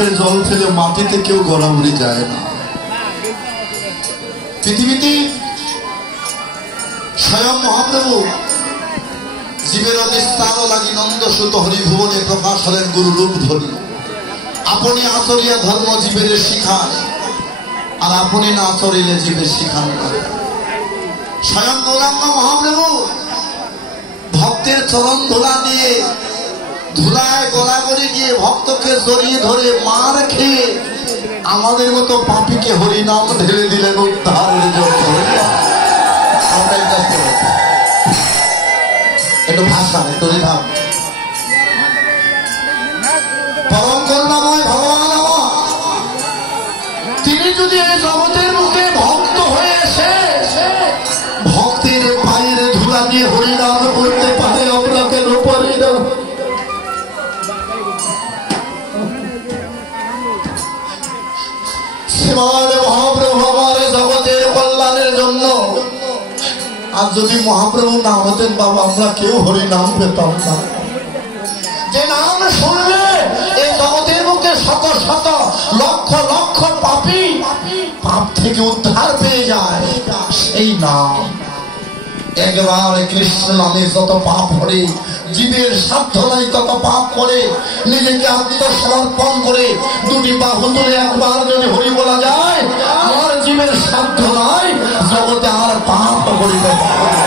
চোখের জল ফেলে মাটিতে কেউ গড়াগড়ি যায় না। পৃথিবীতে স্বয়ং মহাপ্রভু জীবের অধিস্থান লাগি নন্দ সুত হরিভুবনে প্রকাশ হলেন গুরু রূপ ধরি। আপনি আচরিয়া ধর্ম জীবের শিখায়, আর আপনি না আচরিলে জীবের শিখান করে। স্বয়ং গৌরাঙ্গ মহাপ্রভু ভক্তের চরণ ধুলা দিয়ে ধুলায় গড়াগড়ি গিয়ে ভক্তকে জড়িয়ে ধরে মার খেয়ে আমাদের মতো পাপীকে হরিনাম ঢেলে দিলেন উদ্ধারের জন্য। আমরা একটু ভাষা একটু রিভাব। পরম করুণাময় ভগবান তিনি যদি এই জগতের মুখে ভক্ত হয়ে এসে ভক্তের পায়ের ধুলা দিয়ে হরিনাম করতে পারে, আমরা কেন পারি না? মহাপ্রভু আমার জগতের কল্যাণের জন্য, আর যদি মহাপ্রভু না হতেন বাবা আমরা কেউ হরিনাম পেতাম না। যে নাম শুনলে এই জগতের মুখে শত শত লক্ষ লক্ষ পাপী পাপ থেকে উদ্ধার পেয়ে যায়, সেই নাম। একবার কৃষ্ণ নামে যত পাপ করে, জীবের সাধ্য নাই তত পাপ করে, নিজেকে আত্মসমর্পণ করে দুটি বাহু তুলে একবার যদি হরি বলা যায়, আমার জীবের সাধ্য নাই জগতে আর পাপ করিতে পারে।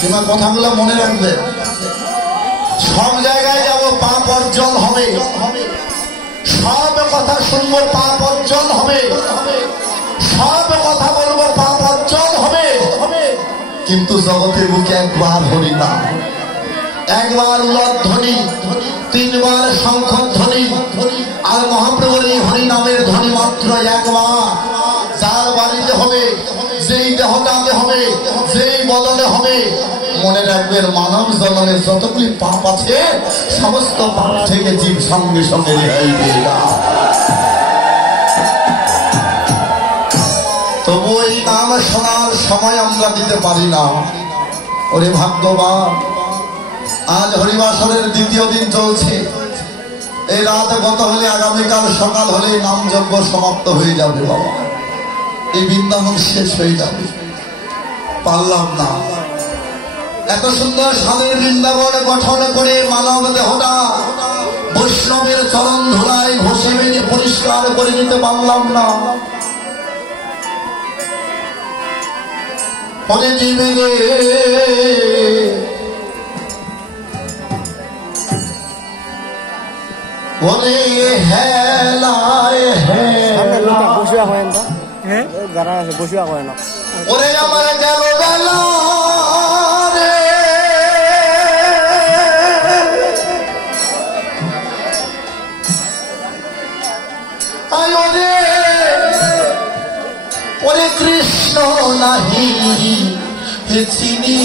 তোমার কথাগুলো মনে রাখবে, সব জায়গায় যাব পাপ অর্জন হবে, সব কথা শুনবো পাপ অর্জন হবে, সব কথা বলবো পাপ অর্জন হবে, কিন্তু জগতের বুকে একবার হরিনাম, একবার উলধ্বনি, তিনবার শঙ্খধ্বনি, আর মহাপ্রভুর এই হরিনামের ধ্বনি মাত্র একবার যার বাড়িতে হবে, যেই দেহটাতে হবে, যেই বদলে হবে, মনে রাখবেন মানব জগতে যতগুলি পাপ আছে সমস্ত পাপ থেকে জীব সঙ্গে সঙ্গে রেহাই পেয়ে যায়। তবু এই নাম শোনার সময় আমরা দিতে পারি না। ওরে ভাগ্যবান, আজ হরিবাসরের দ্বিতীয় দিন চলছে, এই রাত গত হলে আগামীকাল সকাল হলে নাম যজ্ঞ সমাপ্ত হয়ে যাবে বাবা, এই বৃন্দাবন শেষ হয়ে যাবে। পারলাম না এত সুন্দর স্বামীর বৃন্দাবন গঠন করে মানব দেহটা বৈষ্ণবের চরণ ধুলায় ঘষে মেনে পরিষ্কার করে নিতে পারলাম না। ওরে জীবে রে ওরে হেলায় হেলা বসুয়া হয় না, যারা আছে বসুয়া হয় না। ওরে আমার গেল বেলা রে, ওরে ওরে কৃষ্ণ নাহি চিনি,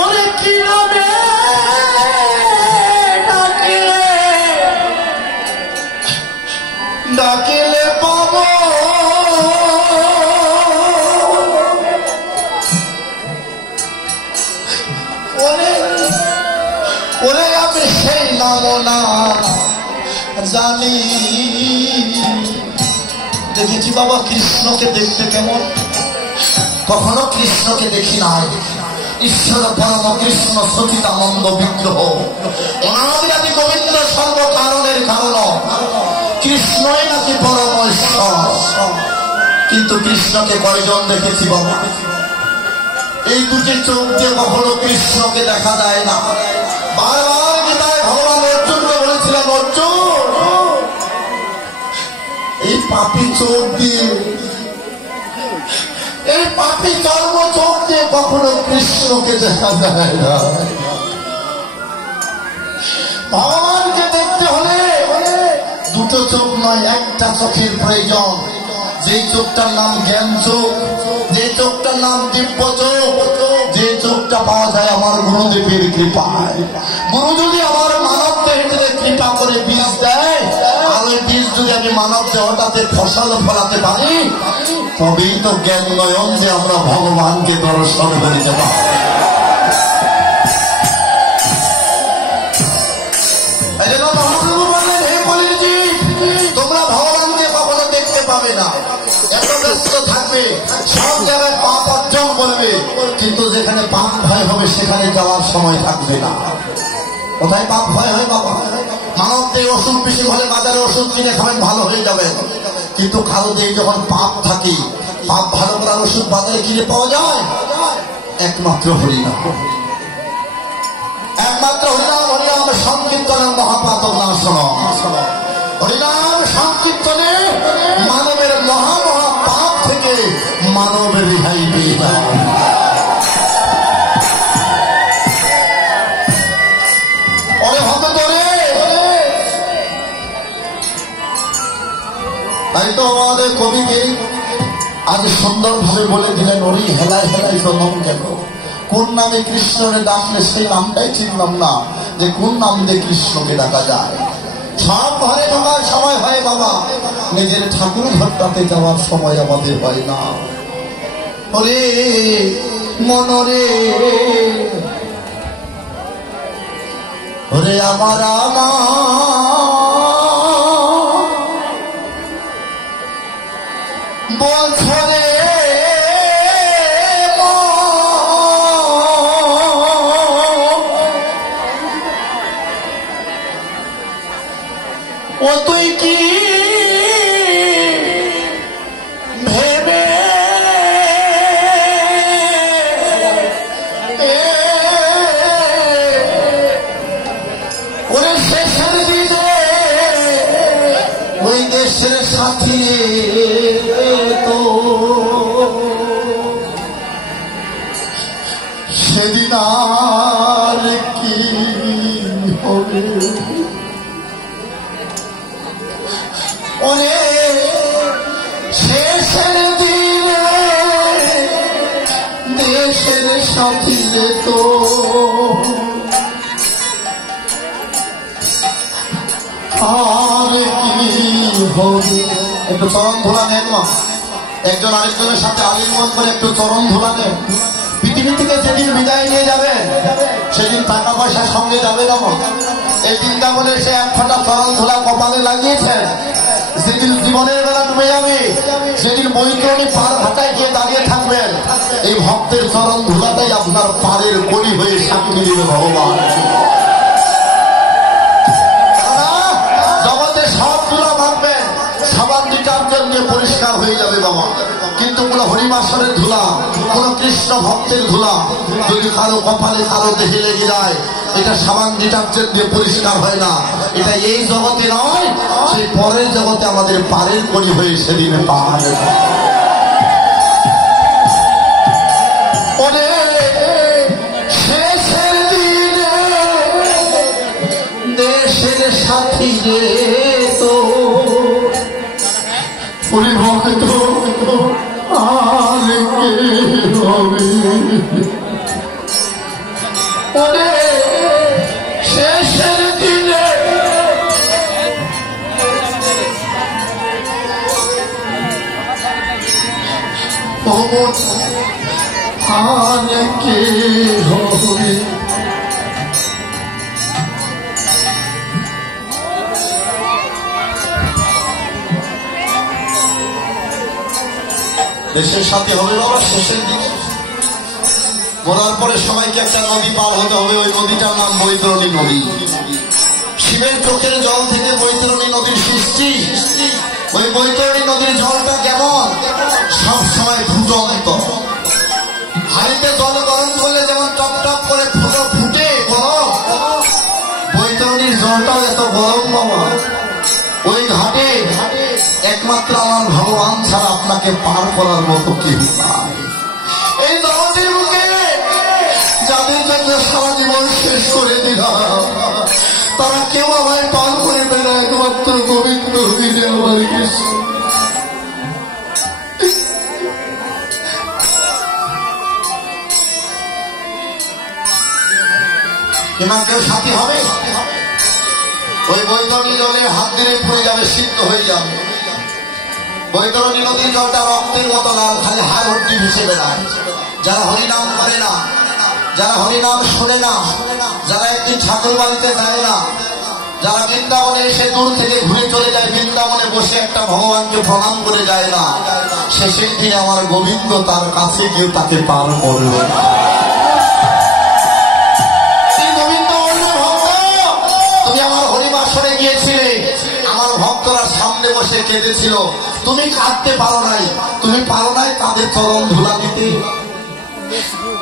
ওরে কি নামে ডাকিলে পাব, ওরে আমি সেই নাম না জানি। দেখেছি বাবা কৃষ্ণকে দেখতে কেমন, কখনো কৃষ্ণকে দেখি নাই। ঈশ্বর পরম কৃষ্ণ সচিতানন্দ বিগ্রহ, অনাদিরাদি গোবিন্দ সর্বকারণের কারণ, কৃষ্ণই নাকি পরম ঈশ্বর। কিন্তু কৃষ্ণকে কয়জন দেখেছি বাবা? এই দুটি চোখ দিয়ে কখনো কৃষ্ণকে দেখা যায় না। বারবার গীতায় ভগবান অর্জুনকে বলেছিলেন, অর্জুন এই পাপী চোখ দিয়ে, এই পাপী কর্ম চোখ দিয়ে কখনো কৃষ্ণকে দেখা যায় না। ভগবানকে দেখতে হলে দুটো চোখ নয়, একটা চোখের প্রয়োজন। যে চোখটার নাম জ্ঞান চোখ, যে চোখটার নাম দিব্য চোখ, যে চোখটা পাওয়া যায় আমার গুরুদেবের কৃপায়। গুরু যদি আমার মানব দেহে কৃপা করে বীজ দেয়, আর ওই বীজ যদি যদি আমি মানব দেহটাতে ফসল ফলাতে পারি, তবেই তো জ্ঞান নয়ন যে আমরা ভগবানকে দর্শন করিতে পারি। তোমরা ভগবানকে কখনো দেখতে পাবে না, এত ব্যস্ত থাকবে, সব জায়গায় পাপ অর্জন করবে, কিন্তু যেখানে পাপ ভয় হবে সেখানে যাওয়ার সময় থাকবে না। কোথায় পাপ ভয় হয় বাবা? মানব দেহে ওষুধ বেশি হলে বাজারে ওষুধ কিনে খাবেন, ভালো হয়ে যাবেন, কিন্তু কারো দেহে যখন পাপ থাকে, পাপ ভালো করার ওষুধ বাজারে কিনে পাওয়া যায়? একমাত্র হরিনাম, একমাত্র হরিনাম। হরিনাম সংকীর্তনের মহাপাতক নাশন। হরিনাম সংকীর্তনে মানবের মহা মহা পাপ থেকে মানবের রেহাই পেয়ে যায়। তাই তো আমাদের কবিকে আজ সুন্দর ভাবে বলে দিলেন, ওই হেলায় হেলায় জনম গেল, কোন নামে কৃষ্ণের ডাকলে সেই নামটাই চিনলাম না, যে কোন নাম দিয়ে কৃষ্ণকে ডাকা যায়। সব ঘরে ঢোকার সময় হয় বাবা, নিজের ঠাকুর ঘরটাতে যাওয়ার সময় আমাদের হয় না। ওরে মনরে, ওরে আমার বছরে ও তুই কি ভেবে ওরে শেষের দিনে ওই দেশের সাথী তো সেদিন আর কি হবে? ওরে শেষের দিনে দেশের সাথী তো আর কি হবে? একটু চরণ ধোলা নেন মা, একজন আরেকজনের সাথে আলিঙ্গন করে একটু চরণ ধোলা নেন। পৃথিবী থেকে যেদিন বিদায় নিয়ে যাবেন সেদিন টাকা পয়সা সঙ্গে যাবে না মা। এই বৃন্দাবনে সে এক ফোঁটা চরণ ধোলা কপালে লাগিয়েছেন, যেদিন জীবনের বেলা ডুবে যাবে, সেদিন বৈতরণী পার ভাটায় গিয়ে দাঁড়িয়ে থাকবেন, এই ভক্তের চরণ ধুলাটাই আপনার পারের কড়ি হয়ে সাক্ষী দিবে ভগবান। জগতে সব ধুলা ভাববেন, সবার ডিটারজেন্ট দিয়ে পরিষ্কার হয়ে যাবে বাবা, কিন্তু কোন হরিবাসরের ধুলা, কোন কৃষ্ণ ভক্তের ধুলা যদি কারো কপালে কারো দেহে লেগে যায়, এটা সাবান ডিটারজেন্ট দিয়ে পরিষ্কার হয় না। এটা এই জগতে নয়, সেই পরের জগতে আমাদের পারের কড়ি হয়ে সেদিন পার। শেষের দিনে দেশের সাথী যে তো পরিভক্ত আর কে হবে? ওরে শেষের দিনে আর কে হবে? দেশের সাথে হবে বাবা শেষের দিকে। মরার পরে সবাইকে একটা নদী পার হতে হবে, ওই নদীটার নাম বৈতরণী নদী। শিবের চোখের জল থেকে বৈতরণী নদীর সৃষ্টি। ওই বৈতরণী নদীর জলটা কেমন? সব সময় ফুটন্ত। হাড়িতে জল গরম করলে যেমন টপ টপ করে ফুটো ফুটে গরম, বৈতরণীর জলটাও এত গরম বাবা। ওই ঘাটে একমাত্র আমার ভগবান ছাড়া আপনাকে পার করার মতো কেউ নাই। এই জগতের বুকে যাদের জন্য সারা জীবন শেষ করে দিলাম, তারা কেউ আমায় পার করে দেয়, একমাত্র গোবিন্দ হইলে আমার কৃষ্ণ। কেনা কেউ সাথী হবে? ওই বৈতরণী জলে হাত দিলে পড়ে যাবে, সিদ্ধ হয়ে যাবে। বৈতরণী নদীর জলটা রক্তের মতো লাল, খালি হাড় হড্ডি ভেসে বেড়ায়। যারা হরিনাম করে না, যারা হরিনাম শোনে না, যারা একদিন ঠাকুর বাড়িতে যায় না, যারা বৃন্দাবনে এসে দূর থেকে ঘুরে চলে যায়, বৃন্দাবনে বসে একটা ভগবানকে প্রণাম করে যায় না, শেষের দিনে আমার গোবিন্দ তার কাছে গিয়ে তাকে পার করবে। গোবিন্দ বলবে, ভক্ত তুমি আমার হরিবাসরে গিয়েছিলে, আমার ভক্তরা সামনে বসে কেঁদেছিল, তুমি কাঁদতে পারো নাই, তুমি পারো নাই তাদের চরণ ধুলা দিতে।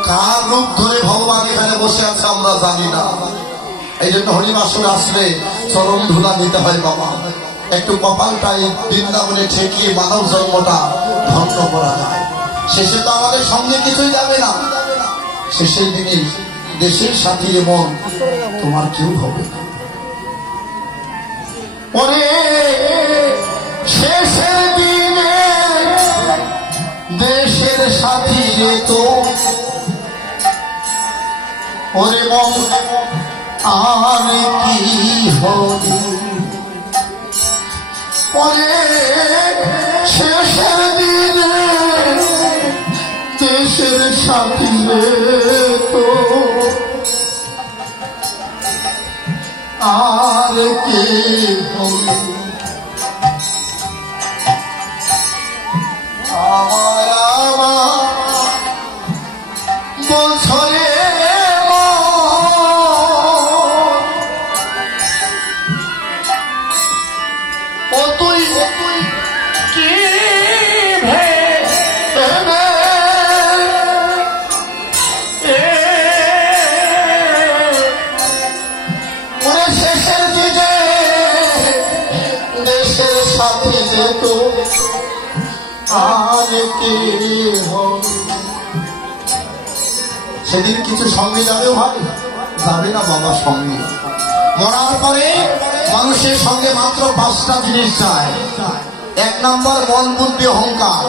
কার রূপ ধরে ভগবান এখানে বসে আছে আমরা জানি না। এই জন্য হরিবাসর আসলে চরণ ধুলা দিতে হয় বাবা। একটু কপালটাই বৃন্দাবনে ঠেকিয়ে মানব জন্মটা ধন্য করা যায়। শেষে তো আমাদের সঙ্গে কিছুই যাবে না, শেষের দিনে দেশের সাথী এমন তোমার কেউ হবে না। ওরে শেষের দিনে দেশের সাথী রে তো, ওরে মন আর কি হবে। ওরে শেষের দিনে দেশের সাথী রে তো, আর কি হবে। আমার বছরে ও তুই কি ভেবে শেষের দিকে দেশের সাথে যেত, আর কে হবে। সেদিন কিছু সঙ্গে যাবে ভাই, যাবে না বাবা সঙ্গে। মরার পরে মানুষের সঙ্গে মাত্র 5টা জিনিস চায়। 1 নম্বর মন বুদ্ধি অহংকার,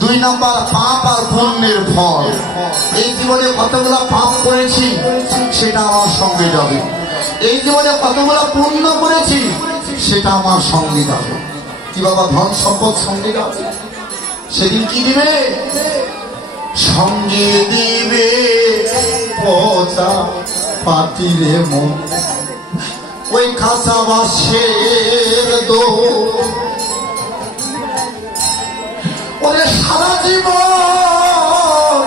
2 নম্বর পাপ আর পুণ্যের ফল। এই জীবনে কতগুলা পাপ করেছি সেটা আমার সঙ্গে যাবে, এই জীবনে কতগুলা পুণ্য করেছি সেটা আমার সঙ্গে যাবে। কি বাবা ধন সম্পদ সঙ্গে যাবে? সেদিন কি দিবে? সঙ্গে দিবে পচা পাতিরে মন, ওই কাঁচা বাঁশের দো। ওরে সারা জীবন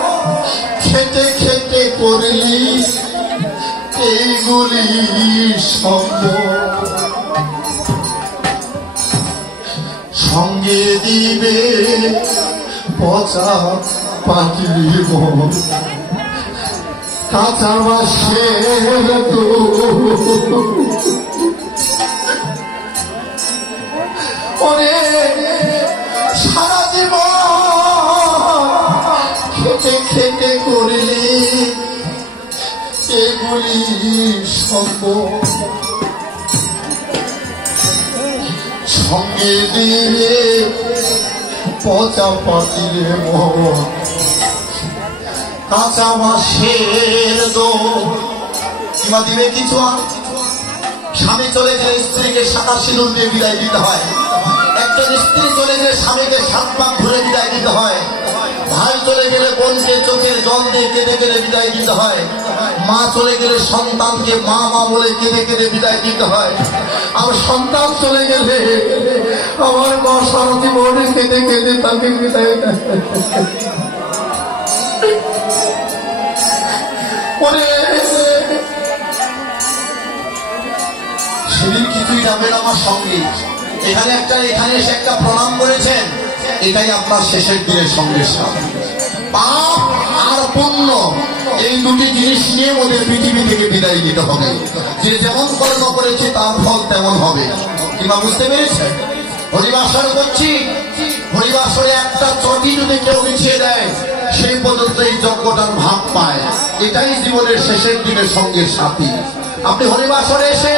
খেতে খেতে করলি এইগুলি সম্ভব, সঙ্গে দিবে পচা পাতিরে মন, কাঁচা বাঁশের দো। ওরে সারা জীবন খেতে খেতে করলি এগুলি সম্ভব, সঙ্গে দিলে পচা পাতিরে মন, কাঁচা বাঁশের দো। কিংবা দিবে কিছু আর স্বামী চলে গেলে স্ত্রীকে শাখা সিঁদুর দিয়ে বিদায় দিতে হয়, একজন স্ত্রী চলে গেলে স্বামীকে 7 পাক ঘুরে বিদায় দিতে হয়, ভাই চলে গেলে বোনকে চোখের জল দিয়ে কেঁদে কেঁদে বিদায় দিতে হয়, মা চলে গেলে সন্তানকে মা মা বলে কেঁদে কেঁদে বিদায় দিতে হয়, আর সন্তান চলে গেলে আমার মা সারা জীবনে কেঁদে কেঁদে তাকে বিদায় দেয়। সেদিন কিছুই যাবেন আমার সঙ্গে। এখানে এসে একটা প্রণাম করেছেন, এটাই আপনার শেষের দিনের সঙ্গে সাথে। পাপ আর পুণ্য এই দুটি জিনিস নিয়ে ওদের পৃথিবী থেকে বিদায় দিতে হবে। যে যেমন কর্ম করেছে তার ফল তেমন হবে। কিংবা বুঝতে পেরেছেন? হরিবাসর করছি, হরিবাসরে একটা চটি যদি কেউ বিছিয়ে দেয় সেই পর্যন্ত এই যজ্ঞটার ভাগ পায়। এটাই জীবনের শেষের দিনের সঙ্গে সাথী। আপনি হরিবাসরে এসে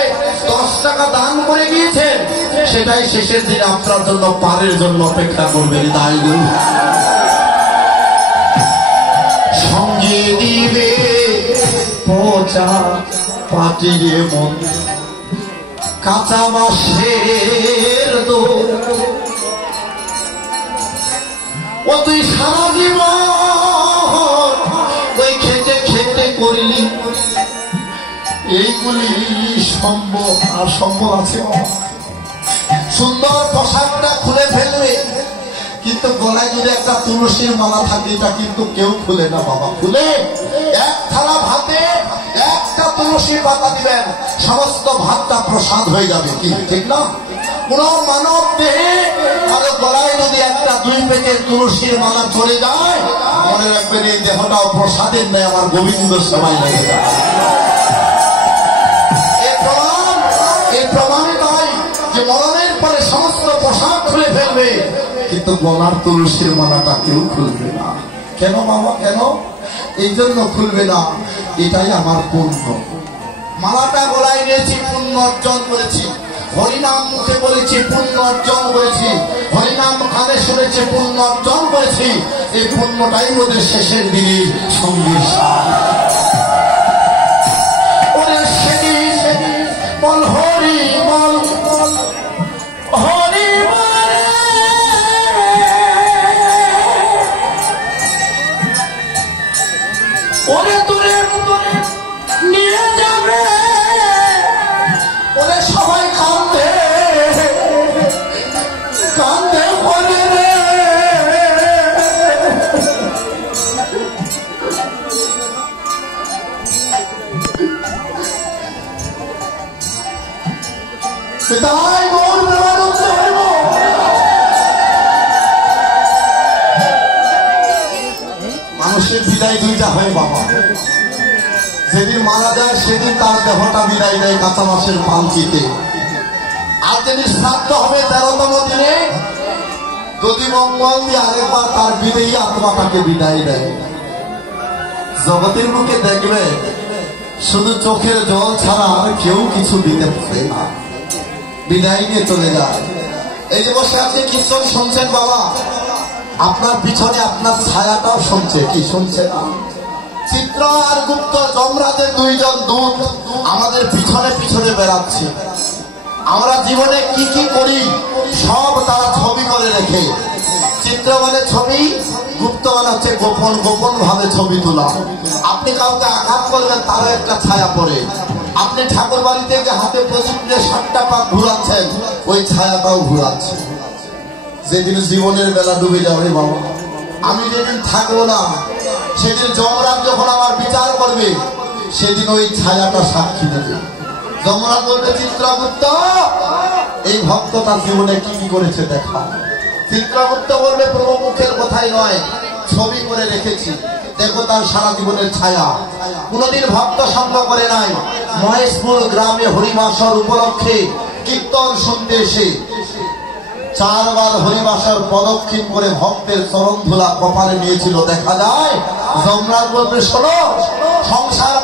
10 টাকা দান করে গিয়েছেন, সেটাই শেষের দিনে আপনার জন্য পারের জন্য অপেক্ষা করবেন। তাই সঙ্গে দিবে পচা পাতিরে মন, কাঁচা বাঁশের দোর ও তুই সারা জীবন ওই খেটে খেটে করলি এইগুলি সম্ভব আর সম্ভব আছে সুন্দর পোশাকটা খুলে ফেলবে কিন্তু গলায় যদি একটা তুলসীর মালা থাকে এটা কিন্তু কেউ খুলে না বাবা খুলে এক থালা ভাতে একটা তুলসী পাতা দিবেন সমস্ত ভাতটা প্রসাদ হয়ে যাবে কি ঠিক না কোন মানব দেহে আর গলায় যদি একটা 2 পেটের তুলসীর মালা চলে যায় মনে রাখবেন এই দেহটাও প্রসাদের নেই আমার গোবিন্দ সবাই লেগে যায় এই প্রমাণিত হয় যে মরণের পরে সমস্ত পোশাক খুলে ফেলবে কিন্তু গলার তুলসীর মালাটা কেউ খুলবে না কেন বাবা কেন এই জন্য খুলবে না এটাই আমার পুণ্য মালাটা গলায় নিয়েছি পুণ্য অর্জন করেছি হরিনাম মুখে বলেছি পুণ্য অর্জন করেছি হরিনাম কানে শুনেছি পুণ্য অর্জন করেছি এই পুণ্যটাই ওদের শেষের দিনে সঙ্গী ওদের সেদিন বল হরি বল হরি ওরে তোরে নিয়ে যাবে ওরে সবাই কান্দে কান্দে বলে রে তাই গৌর প্রেমানন্দ হইব মানুষের বিদায় দুইটা হয় বাবা যেদিন মারা যায় সেদিন তার দেহটা বিদায় দেয় কাঁচা মাসের পালকিতে আর যেদিন শ্রাদ্ধ হবে 13তম দিনে যদি মঙ্গল দিয়ে আরেকবার তার বিদেয়ী আত্মাটাকে বিদায় দেয় জগতের মুখে দেখবে শুধু চোখের জল ছাড়া আর কেউ কিছু দিতে পারে না বিদায় নিয়ে চলে যায় এই যে বসে আপনি কীর্তন শুনছেন বাবা আপনার পিছনে আপনার ছায়াটাও শুনছে কি শুনছে না চিত্র আর গুপ্ত যমরাজের 2 জন দূত আমাদের পিছনে পিছনে বেড়াচ্ছে আমরা জীবনে কি কি করি সব তারা ছবি করে রেখে চিত্র মানে ছবি গুপ্ত মানে হচ্ছে গোপন গোপন ভাবে ছবি তোলা আপনি কাউকে আঘাত করবেন তারও একটা ছায়া পড়ে আপনি ঠাকুর বাড়ি থেকে হাতে প্রদীপ নিয়ে 7টা পাক ঘুরাচ্ছেন ওই ছায়াটাও ঘুরাচ্ছে যেদিন জীবনের বেলা ডুবে যাবে বাবা আমি যেদিন থাকবো না সেদিন যমরাজ যখন আমার বিচার করবে সেদিন ওই ছায়াটা সাক্ষী দেবে যমরাজ বলবে চিত্রগুপ্ত এই ভক্তটা জীবনে কি কি করেছে দেখা চিত্রগুপ্ত বলবে প্রভু মুখের কথাই নয় ছবি করে রেখেছি দেখো তার সারা জীবনের ছায়া কোনদিন ভক্ত সঙ্গ করে নাই মহেশপুর গ্রামে হরিমাসর উপলক্ষে কীর্তন শুনতে এসে 4 বার হরিমাসর প্রদক্ষিণ করে ভক্তের চরণ ধুলা কপালে নিয়েছিল দেখা যায় যমরাজ বলবে শোনো সংসার